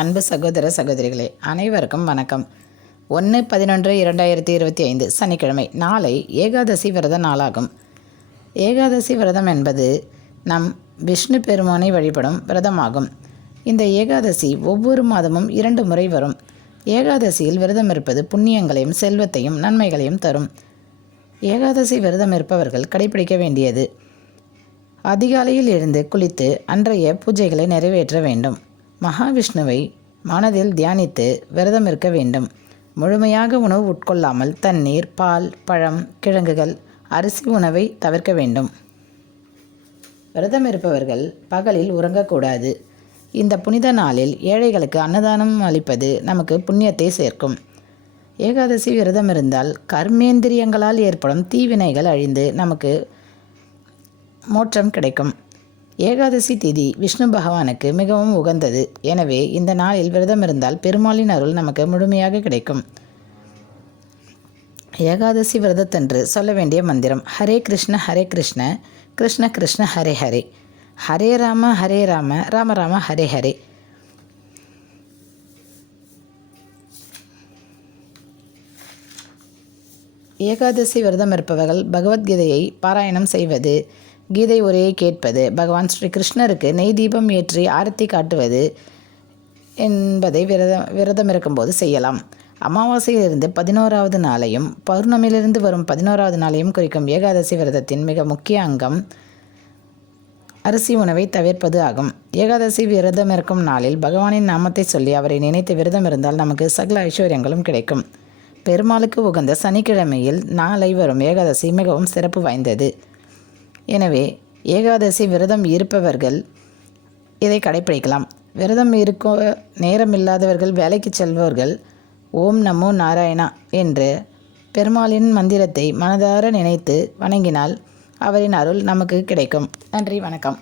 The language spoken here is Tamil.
அன்பு சகோதர சகோதரிகளே அனைவருக்கும் வணக்கம். 1/11/2025 சனிக்கிழமை. நாளை ஏகாதசி விரத நாளாகும். ஏகாதசி விரதம் என்பது நம் விஷ்ணு பெருமானை வழிபடும் விரதமாகும். இந்த ஏகாதசி ஒவ்வொரு மாதமும் 2 முறை வரும். ஏகாதசியில் விரதம் இருப்பது புண்ணியங்களையும் செல்வத்தையும் நன்மைகளையும் தரும். ஏகாதசி விரதம் இருப்பவர்கள் கடைபிடிக்க வேண்டியது: அதிகாலையில் எழுந்து குளித்து அன்றைய பூஜைகளை நிறைவேற்ற வேண்டும். மகாவிஷ்ணுவை மனதில் தியானித்து விரதம் இருக்க வேண்டும். முழுமையாக உணவு உட்கொள்ளாமல் தண்ணீர், பால், பழம், கிழங்குகள், அரிசி உணவை தவிர்க்க வேண்டும். விரதம் இருப்பவர்கள் பகலில் உறங்கக்கூடாது. இந்த புனித நாளில் ஏழைகளுக்கு அன்னதானம் அளிப்பது நமக்கு புண்ணியத்தை சேர்க்கும். ஏகாதசி விரதம் இருந்தால் கர்மேந்திரியங்களால் ஏற்படும் தீவினைகள் அழிந்து நமக்கு மோட்சம் கிடைக்கும். ஏகாதசி திதி விஷ்ணு பகவானுக்கு மிகவும் உகந்தது. எனவே இந்த நாளில் விரதம் இருந்தால் பெருமாளின் அருள் நமக்கு முழுமையாக கிடைக்கும். ஏகாதசி விரதத்தன்று சொல்ல வேண்டிய மந்திரம்: ஹரே கிருஷ்ண ஹரே கிருஷ்ண கிருஷ்ண கிருஷ்ண ஹரே ஹரே, ஹரே ராம ராம ராம ஹரே ஹரே. ஏகாதசி விரதம் இருப்பவர்கள் பகவத்கீதையை பாராயணம் செய்வது, கீதை உரையை கேட்பது, பகவான் ஸ்ரீ கிருஷ்ணருக்கு நெய் தீபம் ஏற்றி ஆரத்தி காட்டுவது என்பதை விரதம் இருக்கும்போது செய்யலாம். அமாவாசையிலிருந்து 11வது நாளையும் பௌர்ணமியிலிருந்து வரும் 11வது நாளையும் குறிக்கும் ஏகாதசி விரதத்தின் மிக முக்கிய அங்கம் அரிசி உணவை தவிர்ப்பது ஆகும். ஏகாதசி விரதம் இருக்கும் நாளில் பகவானின் நாமத்தை சொல்லி அவரை நினைத்து விரதம் இருந்தால் நமக்கு சகல ஐஸ்வர்யங்களும் கிடைக்கும். பெருமாளுக்கு உகந்த சனிக்கிழமையில் நாளை வரும் ஏகாதசி மிகவும் சிறப்பு வாய்ந்தது. எனவே ஏகாதசி விரதம் இருப்பவர்கள் இதை கடைப்பிடிக்கலாம். விரதம் இருக்க நேரமில்லாதவர்கள், வேலைக்கு செல்பவர்கள் ஓம் நமோ நாராயணா என்று பெருமாளின் மந்திரத்தை மனதார நினைத்து வணங்கினால் அவரின் அருள் நமக்கு கிடைக்கும். நன்றி, வணக்கம்.